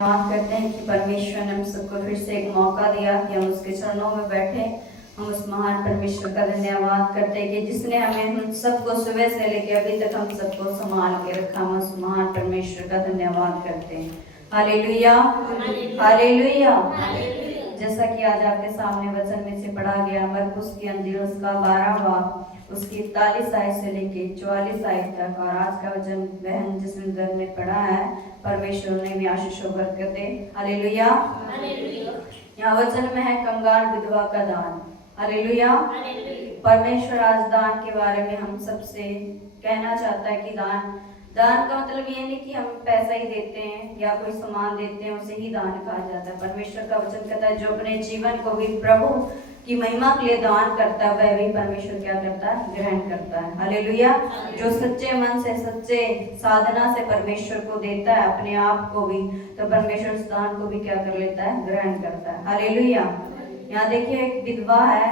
धन्यवाद करते हैं कि परमेश्वर ने हम सबको फिर से एक मौका दिया कि हम उसके चरणों में बैठे। हम उस महान परमेश्वर का धन्यवाद करते हैं कि जिसने हमें हम सबको सुबह से लेकर अभी तक हम सबको संभाल के रखा। हम उस महान परमेश्वर का धन्यवाद करते हैं। Hallelujah, hallelujah. जैसा कि आज आपके सामने वचन में से पढ़ा गया मरकुस की अंजील उसका 12वां उसकी 41 आयत से लेके 44 आयत तक, और आज का वचन बहन जिसने ने पढ़ा है परमेश्वर ने भी आशीष और बरकत दे। हालेलुया। यहाँ वचन में है कंगाल विधवा का दान। हालेलुया। परमेश्वर आज दान के बारे में हम सबसे कहना चाहता है कि दान का मतलब ये नहीं कि हम पैसा ही देते हैं या कोई सामान देते हैं उसे ही दान कहा जाता है। परमेश्वर का वचन कहता है जो अपने जीवन को भी प्रभु की महिमा के लिए दान करता है वह भी परमेश्वर क्या करता है, ग्रहण करता है। हालेलुया। जो सच्चे मन से सच्चे साधना से परमेश्वर को देता है अपने आप को भी, तो परमेश्वर उस दान को भी क्या कर लेता है, ग्रहण करता है। हालेलुया। यहाँ देखिए एक विधवा है,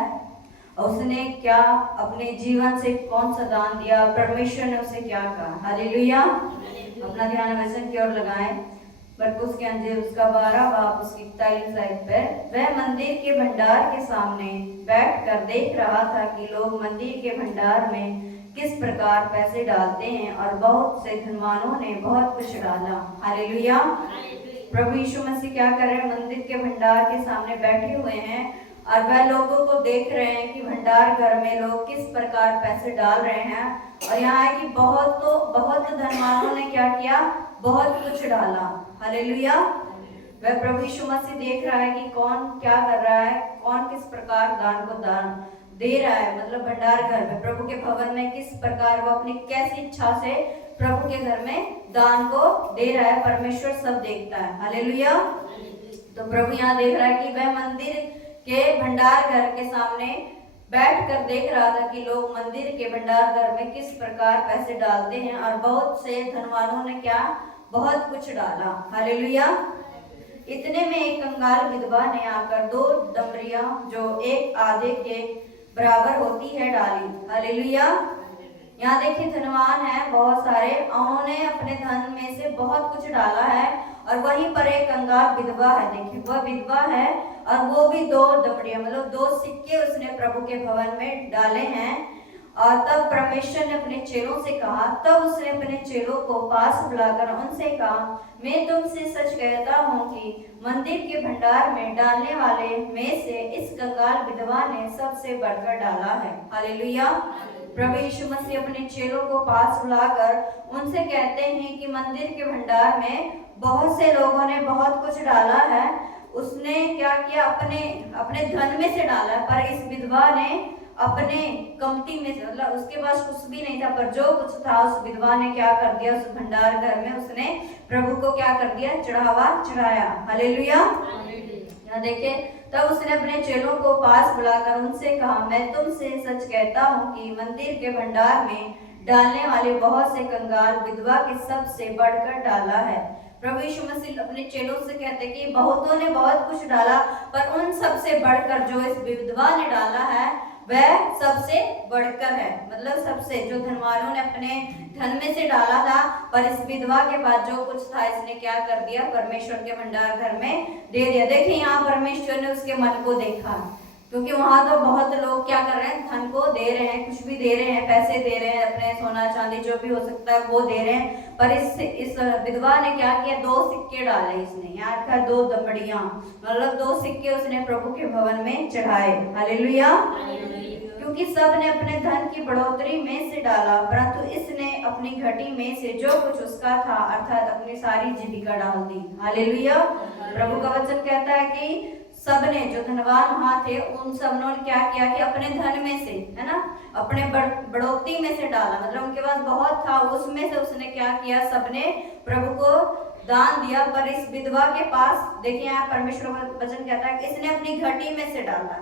उसने क्या अपने जीवन से कौन सा दान दिया, परमेश्वर ने उसे क्या कहा। हालेलुया। अपना ध्यान वचन की ओर लगाएं। मरकुस के अंजील उसका 12वां उसकी 41 आयत पर, वह मंदिर के भंडार के सामने बैठकर देख रहा था कि लोग मंदिर के भंडार में किस प्रकार पैसे डालते हैं, और बहुत से धनवानों ने बहुत कुछ डाला। हालेलुया। प्रभु यीशु मसीह क्या कर रहे हैं, मंदिर के भंडार के सामने बैठे हुए हैं और वह लोगों को देख रहे हैं कि भंडार घर में लोग किस प्रकार पैसे डाल रहे हैं। और यहाँ है कि बहुत धनवानों ने क्या किया, बहुत कुछ डाला। हालेलुया। वह प्रभु यीशु मसीह देख रहा है कि कौन क्या कर रहा है, कौन किस प्रकार दान को दान दे रहा है। मतलब भंडार घर में प्रभु के भवन में किस प्रकार वो अपनी कैसी इच्छा से प्रभु के घर में दान को दे रहा है, परमेश्वर सब देखता है। हालेलुया। तो प्रभु यहाँ देख रहा है कि वह मंदिर के भंडार घर के सामने बैठकर देख रहा था कि लोग मंदिर के भंडार घर में किस प्रकार पैसे डालते हैं, और बहुत से धनवानों ने क्या, बहुत कुछ डाला। हालेलुया। इतने में एक कंगाल विधवा ने आकर 2 दमड़ियां जो एक आधे के बराबर होती है डाली। हालेलुया। यहाँ देखिए धनवान है बहुत सारे, उन्होंने अपने धन में से बहुत कुछ डाला है, और वहीं पर एक कंगाल विधवा है। देखिए वह विधवा है और वो भी 2 दमड़ियां मतलब 2 सिक्के उसने प्रभु के भवन में डाले हैं। और तब परमेश्वर ने अपने चेलों से कहा, तब उसने अपने चेलों को पास बुलाकर उनसे कहा, मैं तुमसे सच कहता हूँ कि मंदिर के भंडार में डालने वाले में से इस कंगाल विधवा ने सबसे बढ़कर डाला है। हालेलुया। प्रभु यीशु मसीह अपने चेलों को पास बुलाकर उनसे कहते हैं कि मंदिर के भंडार में बहुत से लोगों ने बहुत कुछ डाला है। उसने क्या किया, अपने धन में से डाला, पर इस विधवा ने अपने कमती में से, मतलब उसके पास कुछ भी नहीं था, पर जो कुछ था उस विधवा ने क्या कर दिया, उस भंडार घर में उसने प्रभु को क्या कर दिया, चढ़ावा चढ़ाया। हालेलुया। यहाँ देखे तब उसने अपने चेलों को पास बुलाकर उनसे कहा, मैं तुमसे सच कहता हूँ कि मंदिर के भंडार में डालने वाले बहुत से कंगाल विधवा के सबसे बढ़कर डाला है। प्रभु यीशु मसीह अपने चेलों से कहते कि बहुतों ने बहुत कुछ डाला, पर उन सबसे बढ़कर जो इस विधवा ने डाला है वह सबसे बढ़कर है। मतलब सबसे, जो धनवानों ने अपने धन में से डाला था, पर इस विधवा के बाद जो कुछ था इसने क्या कर दिया, परमेश्वर के भंडार घर में दे दिया। देखिए यहाँ परमेश्वर ने उसके मन को देखा, क्योंकि वहां तो बहुत लोग क्या कर रहे हैं, धन को दे रहे हैं, कुछ भी दे रहे हैं, पैसे दे रहे हैं, अपने सोना चांदी जो भी हो सकता है वो दे रहे हैं। पर इस विधवा ने क्या किया, 2 सिक्के डाले इसने, यहाँ का 2 दमड़ियां मतलब 2 सिक्के उसने प्रभु के भवन में चढ़ाए। हालेलुया। क्योंकि सब ने अपने धन की बढ़ोतरी में से डाला, परंतु इसने अपनी घटी में से जो कुछ उसका था अर्थात अपनी सारी जीविका डाल दी। हालेलुया। प्रभु का वचन कहता है कि सबने, जो धनवान वहां थे, उन सबनों ने क्या किया कि अपने धन में से, है ना, अपने बढ़ोतरी में से डाला, मतलब उनके पास बहुत था, उसमें से उसने क्या किया, सबने प्रभु को दान दिया। पर इस विधवा के पास देखिए यहाँ परमेश्वर का वचन कहता है कि इसने अपनी घटी में से डाला,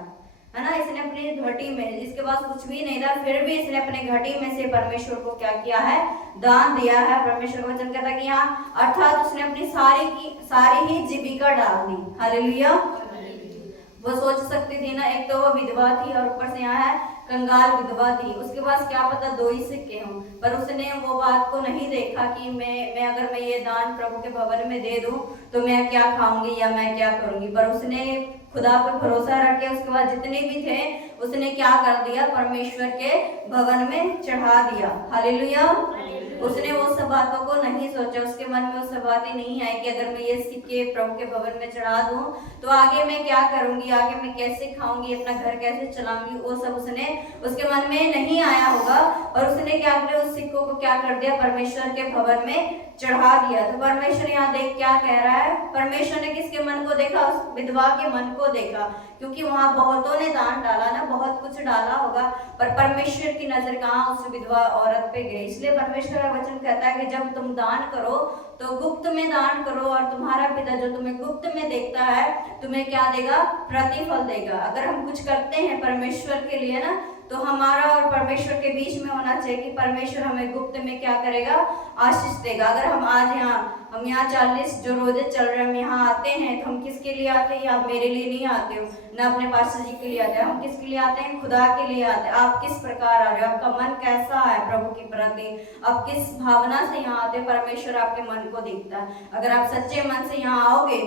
है ना, इसने अपनी घटी में, इसके पास कुछ भी नहीं था, फिर भी इसने अपने घटी में से परमेश्वर को क्या किया है, दान दिया है। परमेश्वर का वचन कहता है कि यहाँ अर्थात उसने अपनी सारी ही जीविका डाल दी। हालेलुया। वो सोच सकती थी ना, एक तो वो विधवा थी और ऊपर से यहाँ है कंगाल विधवा थी, उसके पास क्या पता 2 ही सिक्के हों, पर उसने वो बात को नहीं देखा कि मैं अगर मैं ये दान प्रभु के भवन में दे दूं तो मैं क्या खाऊंगी या मैं क्या करूंगी, पर उसने खुदा पर भरोसा रख के उसके बाद जितने भी थे उसने क्या कर दिया, परमेश्वर के भवन में चढ़ा दिया। हालेलुया। उसने वो सब बातों को नहीं सोचा, उसके मन में वो सब बातें नहीं आई कि अगर मैं ये सिक्के प्रभु के भवन में चढ़ा दूं तो आगे मैं क्या करूंगी, आगे मैं कैसे खाऊंगी, अपना घर कैसे चलाऊंगी, वो सब उसके मन में नहीं आया होगा। और उसने क्या किया, उस सिक्कों को क्या कर दिया, परमेश्वर के भवन में चढ़ा दिया। तो परमेश्वर यहाँ देख क्या कह रहा है, परमेश्वर ने किसके मन को देखा, उस विधवा के मन को देखा, क्योंकि वहां बहुतों ने दान डाला ना, बहुत कुछ डाला होगा, पर परमेश्वर की नजर कहाँ उस विधवा औरत पे गई। इसलिए परमेश्वर का वचन कहता है कि जब तुम दान करो तो गुप्त में दान करो, और तुम्हारा पिता जो तुम्हें गुप्त में देखता है तुम्हें क्या देगा, प्रतिफल देगा। अगर हम कुछ करते हैं परमेश्वर के लिए ना, तो हमारा और परमेश्वर के बीच में होना चाहिए कि परमेश्वर हमें गुप्त में क्या करेगा, आशीष देगा। अगर हम आज हम यहाँ 40 जो रोजे चल रहे हैं, हम यहाँ आते हैं तो हम किसके लिए आते हैं, आप मेरे लिए नहीं आते हो, ना अपने पास्टर जी के लिए आते हैं, हम किसके लिए आते हैं, खुदा के लिए आते हैं। आप किस प्रकार आ रहे हो, आपका मन कैसा है प्रभु के प्रति, आप किस भावना से यहाँ आते हैं, परमेश्वर आपके मन को देखता है। अगर आप सच्चे मन से यहाँ आओगे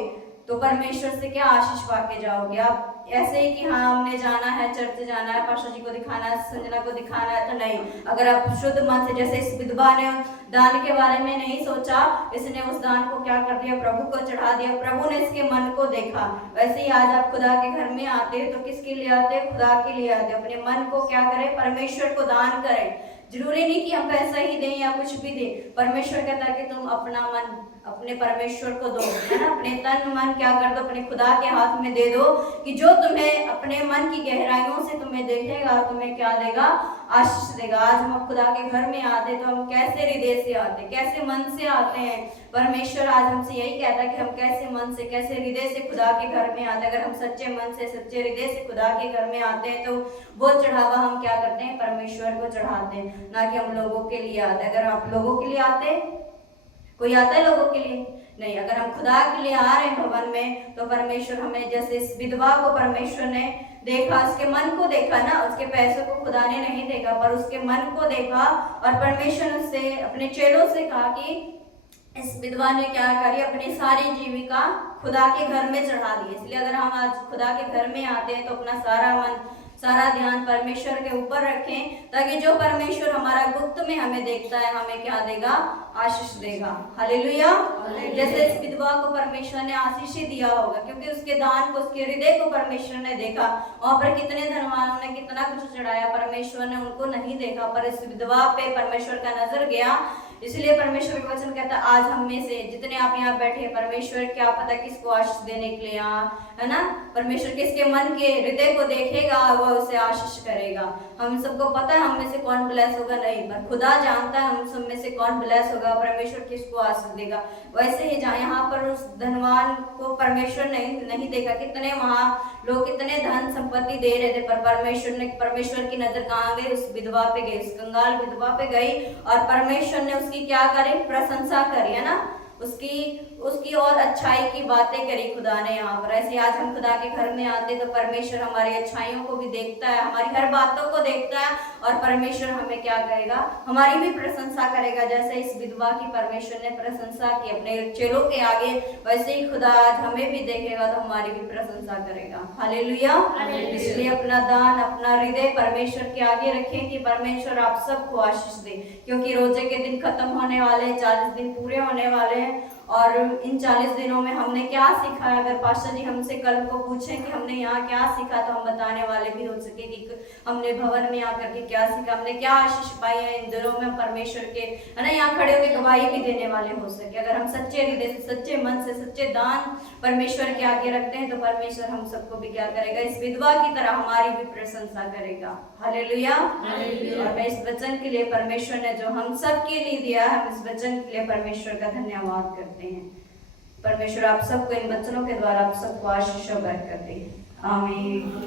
तो परमेश्वर से क्या आशीष पाके जाओगे। आप ऐसे ही कि हाँ हमने जाना है, चर्च जाना है, पास्टर जी को दिखाना है, संजना को दिखाना है, तो नहीं। अगर आप शुद्ध मन से, जैसे इस विधवा ने दान के बारे में नहीं सोचा, इसने उस दान को क्या कर दिया, प्रभु को चढ़ा दिया, प्रभु ने इसके मन को देखा। वैसे ही आज आप खुदा के घर में आते हैं तो किसके लिए आते हैं, खुदा के लिए आते हैं। अपने मन को क्या करें, परमेश्वर को दान करें। जरूरी नहीं कि हम पैसा ही दें या कुछ भी दें, परमेश्वर कहता है कि तुम अपना मन अपने परमेश्वर को दो, है ना, अपने तन मन क्या कर दो, अपने खुदा के हाथ में दे दो, कि जो तुम्हें अपने मन की गहराइयों से तुम्हें देखेगा, तुम्हें क्या देगा, आशीष देगा। आज हम खुदा के घर में आते तो हम कैसे हृदय से आते, कैसे मन से आते हैं। परमेश्वर आज हमसे यही कहता है कि हम कैसे मन से, कैसे हृदय से खुदा के घर में आते। अगर हम सच्चे मन से, सच्चे हृदय से खुदा के घर में आते हैं तो वो चढ़ावा हम क्या करते हैं, परमेश्वर को चढ़ाते हैं, ना कि हम लोगों के लिए आते। अगर आप लोगों के लिए आते, कोई आता है लोगों के लिए नहीं, अगर हम खुदा के लिए आ रहे हैं भवन में तो परमेश्वर हमें, जैसे इस विधवा को परमेश्वर ने देखा, उसके मन को देखा ना, उसके पैसों को खुदा ने नहीं देखा पर उसके मन को देखा, और परमेश्वर उससे अपने चेलों से कहा कि इस विधवा ने क्या करी, अपनी सारी जीविका खुदा के घर में चढ़ा दी। इसलिए अगर हम आज खुदा के घर में आते हैं तो अपना सारा मन, सारा ध्यान परमेश्वर के ऊपर रखें, ताकि जो परमेश्वर हमारा गुप्त में हमें देखता है हमें क्या देगा, आशीष देगा। हालेलुया। जैसे इस विधवा को परमेश्वर ने आशीष ही दिया होगा, क्योंकि उसके दान को, उसके हृदय को परमेश्वर ने देखा। वहां पर कितने धनवानों ने कितना कुछ चढ़ाया, परमेश्वर ने उनको नहीं देखा, पर इस विधवा पे परमेश्वर का नजर गया। इसलिए परमेश्वर का वचन कहता है आज हम में से जितने आप यहाँ बैठे हैं, परमेश्वर क्या पता किसको आशीष देने के लिए यहाँ, है ना, परमेश्वर किसके मन के हृदय को देखेगा, वो उसे आशीष करेगा। हम सबको पता है हम में से कौन ब्लेस होगा, नहीं, पर खुदा जानता है हम सब में से कौन ब्लेस होगा, परमेश्वर किसको आशीष देगा। वैसे ही जहाँ यहाँ पर उस धनवान को परमेश्वर नहीं देखा, कितने वहां लोग कितने धन संपत्ति दे रहे थे, पर परमेश्वर की नजर कहाँ गई, उस विधवा पे गई, उस कंगाल विधवा पे गई, और परमेश्वर ने उसकी क्या करे, प्रशंसा करी, है ना, उसकी और अच्छाई की बातें करी खुदा ने यहाँ पर। ऐसे आज हम खुदा के घर में आते तो परमेश्वर हमारी अच्छाइयों को भी देखता है, हमारी हर बातों को देखता है, और परमेश्वर हमें क्या करेगा, हमारी भी प्रशंसा करेगा। जैसे इस विधवा की परमेश्वर ने प्रशंसा की अपने चेलों के आगे, वैसे ही खुदा आज हमें भी देखेगा तो हमारी भी प्रशंसा करेगा। हालेलुया। इसलिए अपना दान, अपना हृदय परमेश्वर के आगे रखें कि परमेश्वर आप सबको आशीष दे, क्योंकि रोजे के दिन खत्म होने वाले, 40 दिन पूरे होने वाले हैं, और इन 40 दिनों में हमने क्या सीखा है। अगर पास्टर जी हमसे कल को पूछें कि हमने यहाँ क्या सीखा, तो हम बताने वाले भी हो सके कि हमने भवन में आकर के क्या सीखा, हमने क्या आशीष पाई है इन दिनों में परमेश्वर के, है ना, यहाँ खड़े होकर गवाही भी देने वाले हो सके। अगर हम सच्चे हृदय से, सच्चे मन से, सच्चे दान परमेश्वर के आगे रखते हैं तो परमेश्वर हम सबको भी क्या करेगा, इस विधवा की तरह हमारी भी प्रशंसा करेगा। हालेलुया। और मैं इस वचन के लिए परमेश्वर ने जो हम सब के लिए दिया है, हम इस वचन के लिए परमेश्वर का धन्यवाद करते हैं। परमेश्वर आप सबको इन वचनों के द्वारा आप सबको आशीष और बरकत दे। आमीन।